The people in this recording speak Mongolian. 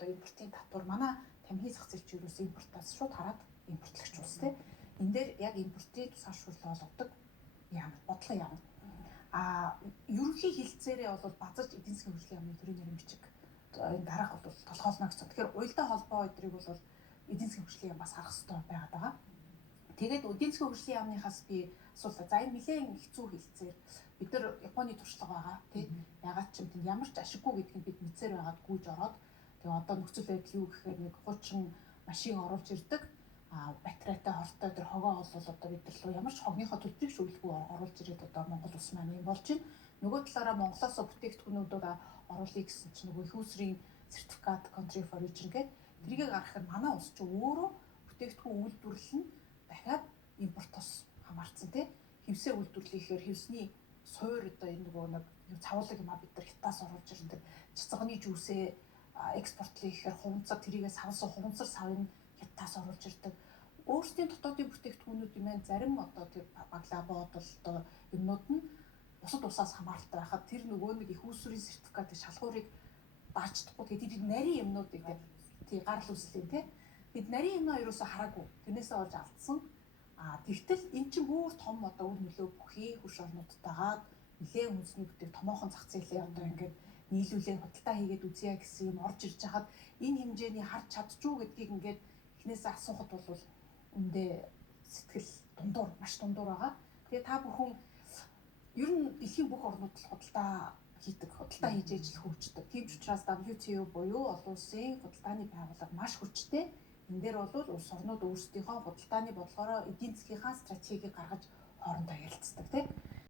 одоо импортын татвар манай тамхины зах зээл чи юусэн импортоос шууд хараад импортлогч улс те. Энэ дээр яг импортын тусгааршуулал болгодог яам бодлого яам. Ерөнхий хилцээрээ бол базарч эдийн засгийн хөгжлийн яамны төрийн нэрийн бичиг энэ дараах бол толгоолно гэсэн. Тэгэхээр уялдаа холбоо өдрийг бол эдийн засгийн хөгжлийн яам бас харах хэрэгтэй байгаад байгаа. Тэгээд эдийн засгийн хөгжлийн яамныхаас би асуулаа. За энэ нэлээд хэцүү хилцээр бид нар Японы туршлага байгаа тий. Ягаад ч юм тэнд ямар ч ашиггүй гэдгийг бид мэдсээр байгаад гүйж ороод тэгээ одоо нөхцөл байдал юу гэхээр нэг хуучин машин оруулж ирдэг. Батарейтай хортой тэр хогоо бол одоо бид нар руу ямар ч хогныхоо төлбөрийг шүлгүй оруулж ирээд одоо Монгол улс маань юм болж байна. Нөгөө талаараа Монголоос бүтээгдэхүүнүүдийг оруулъя гэсэн чинь нөгөө их усрын сертификат country of origin гэдэг тэрийг гаргах нь манай улс чинь өөрөө бүтээгдэхүүн үйлдвэрлэл нь дахиад импортоос хамаарсан тий. Хевсээ үйлдвэрлэхээр хевсний суур одоо энэ нөгөө нэг цавуулаг юм бид нар Хятадаас оруулж ирдэг. Цэцганы жүүсээ экспортлох гэхээр хуванцаг тэрийгээ савсан хуванцар савын Хятадаас оруулж ирдэг. Өөрсдийн дотоодын бүтээгдэхүүнүүд юм байна. Зарим одоо тэр баглабод бол одоо юмнууд нь бусад улсаас хамааралтай байхад тэр нөгөө нэг их усрын сертификатын шалгуурыг даачдахгүй. Тэгээд тэр нарийн юмнуудыг тий гарал үүслийн тий. Бид нарийн юмнаа ерөөсө хараагүй. Тэрнээсээ олж алдсан. Тэгтэл эн чинь бүр том одоо үр нөлөө бүхий хурш орнуудтайгаа нэлээд үндэсний бүтээг томоохон зах зээлээ одоо ингээд нийлүүлээ худалдаа хийгээд үзье гэсэн юм орж ирж хахад энэ хэмжээний харж чадчихгүй гэдгийг ингээд эхнээсээ асуухад бол үндэ сэтгэл дундуур маш дундуур байгаа. Тэгээ та бүхэн ер нь дэлхийн бүх орнууд л худалдаа хийдэг, худалдаа хийж ажил хөгждөг. Тийм ч учраас WTO буюу олон улсын худалдааны байгууллага маш хүчтэй. Энэ дээр бол улс орнууд өөрсдийнхөө худалдааны бодлогоороо эдийн засгийнхаа стратегийг гаргаж хоорондоо ярилцдаг тийм.